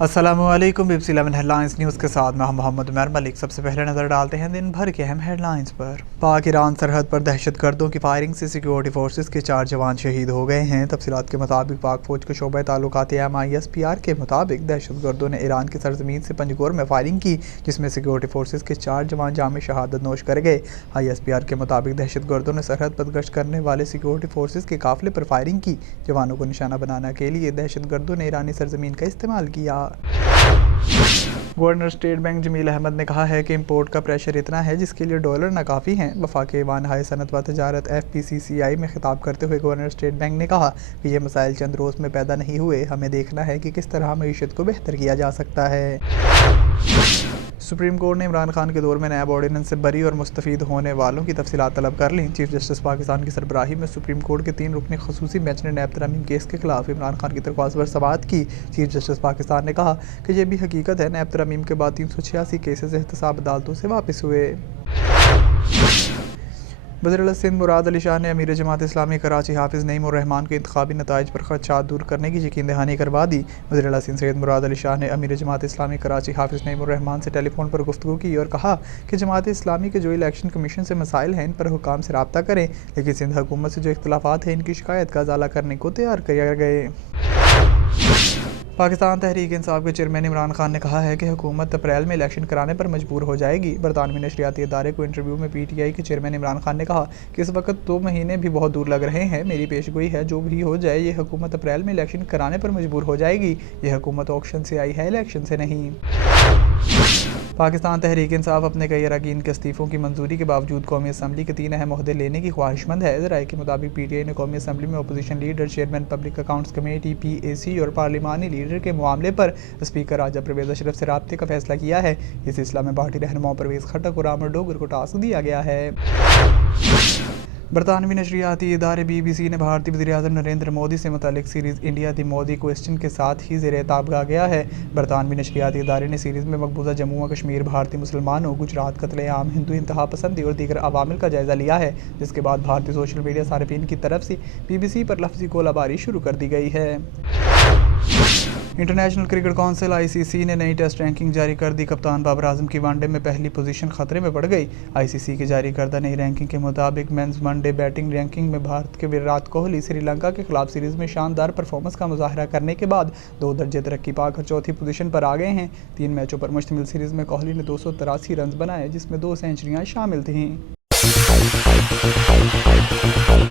अस्सलामुअलैकुम। BBC 11 headlines news के साथ मैं मोहम्मद उमर मलिक। सबसे पहले नज़र डालते हैं दिन भर के अहम हेडलाइंस पर। पाक ईरान सरहद पर दहशतगर्दों की फायरिंग से सिक्योरिटी फोर्सेस के 4 जवान शहीद हो गए हैं। तफसीलात के मुताबिक पाक फौज के शोबा ताल्लुकात MISPR के मुताबिक दहशतगर्दों ने ईरान की सरजमीन से पंजगोर में फायरिंग की, जिसमें सिक्योरिटी फोर्सेस के 4 जवान जाम शहादत नोश कर गए। ISPR के मुताबिक दहशतगर्दों ने सरहद पर गश्त करने वाले सिक्योरिटी फोर्सेस के काफिले पर फायरिंग की। जवानों को निशाना बनाने के लिए दहशतगर्दों ने ईरानी सरजमीन का इस्तेमाल किया। Governor state bank Jameel Ahmed ने कहा है कि इंपोर्ट का प्रेशर इतना है जिसके लिए डॉलर नाकाफ़ी हैं। वफाक ऐवान हाई सनत व तजारत FPCCI में खिताब करते हुए गवर्नर स्टेट बैंक ने कहा कि ये मसाइल चंद रोज़ में पैदा नहीं हुए, हमें देखना है कि किस तरह मईशत को बेहतर किया जा सकता है। सुप्रीम कोर्ट ने इमरान खान के दौर में नैब ऑर्डिनेंस से बरी और मुस्तफ़ीद होने वालों की तफसीलात तलब कर लीं। चीफ जस्टिस पाकिस्तान की सरबराही में सुप्रीम कोर्ट के 3 रुकनी खसूसी बेंच ने नैब तरमीम केस के खिलाफ इमरान खान की दरख्वास्त पर समाअत की। चीफ जस्टिस पाकिस्तान ने कहा कि यह भी हकीकत है, नैब तरमीम के बाद 386 केसेस एहतसाब अदालतों से वापस हुए। वज़ीर सिंध मुराद अली शाह ने अमीर जमात इस्लामी कराची हाफिज़ नईम उर रहमान के इंतखाबी नताइज पर खदशात दूर करने की यकीन दहानी करवा दी। वज़ीर सिंध सैयद मुराद अली शाह ने अमीर जमात इस्लामी कराची हाफिज़ नईम उर रहमान से टेलीफोन पर गुफ्तगू की और कहा कि जमात इस्लामी के जो इलेक्शन कमीशन से मसाइल हैं, इन पर हुकाम से रब्ता करें, लेकिन सिंध हुकूमत से जो इख्तलाफात हैं, इनकी शिकायत का अजाला करने को तैयार किया गए। पाकिस्तान तहरीक इंसाफ के चेयरमैन इमरान खान ने कहा है कि हुकूमत अप्रैल में इलेक्शन कराने पर मजबूर हो जाएगी। बरतानवी नशरियाती इदारे को इंटरव्यू में PTI के चेयरमैन इमरान खान ने कहा कि इस वक्त 2 महीने भी बहुत दूर लग रहे हैं। मेरी पेशगोई है, जो भी हो जाए, ये हुकूमत अप्रैल में इलेक्शन कराने पर मजबूर हो जाएगी। ये हुकूमत ऑक्शन से आई है, इलेक्शन से नहीं। पाकिस्तान तहरीक इंसाफ अपने कई अरकान के इस्तीफ़ों की मंजूरी के बावजूद कौमी असम्बली के 3 अहम ओहदे लेने की ख्वाहिशमंद है। ज़राए के मुताबिक PTI ने कौमी असम्बली में opposition leader, chairman public accounts committee PAC और पार्लिमानी लीडर के मामले पर स्पीकर राजा परवेज़ अशरफ से राब्ते का फैसला किया है। इस सिलसिले में पार्टी रहनुमा परवेज़ खटक और आमिर डोगर को टास्क दिया गया है। बरतानवी नशरियाती इदारे BBC ने भारतीय वज़ीर-ए-आज़म नरेंद्र मोदी से मुतालिक सीरीज़ इंडिया दी मोदी क्वेश्चन के साथ ही ज़ेर-ए-ताब कहा गया है। बरतानवी नशरियाती इदारे ने सीरीज़ में मकबूजा जम्मू व कश्मीर, भारतीय मुसलमानों, गुजरात कत्ले-आम, हिंदू इंतहा पसंदी और दीगर अवामिल का जायज़ा लिया है, जिसके बाद भारतीय सोशल मीडिया सारिफीन की तरफ से BBC पर लफ्ज़ी गोलाबारी शुरू कर दी गई है। इंटरनेशनल क्रिकेट काउंसिल ICC ने नई टेस्ट रैंकिंग जारी कर दी। कप्तान बाबर आजम की वनडे में पहली पोजीशन खतरे में पड़ गई। ICC की जारी करदा नई रैंकिंग के मुताबिक मेंस वनडे बैटिंग रैंकिंग में भारत के विराट कोहली श्रीलंका के खिलाफ सीरीज में शानदार परफॉर्मेंस का मुजाहरा करने के बाद 2 दर्जे तरक्की पाकर चौथी पोजीशन पर आ गए हैं। 3 मैचों पर मुश्तमिल सीरीज में कोहली ने 283 रन बनाए, जिसमें 2 सेंचुरियां शामिल थीं।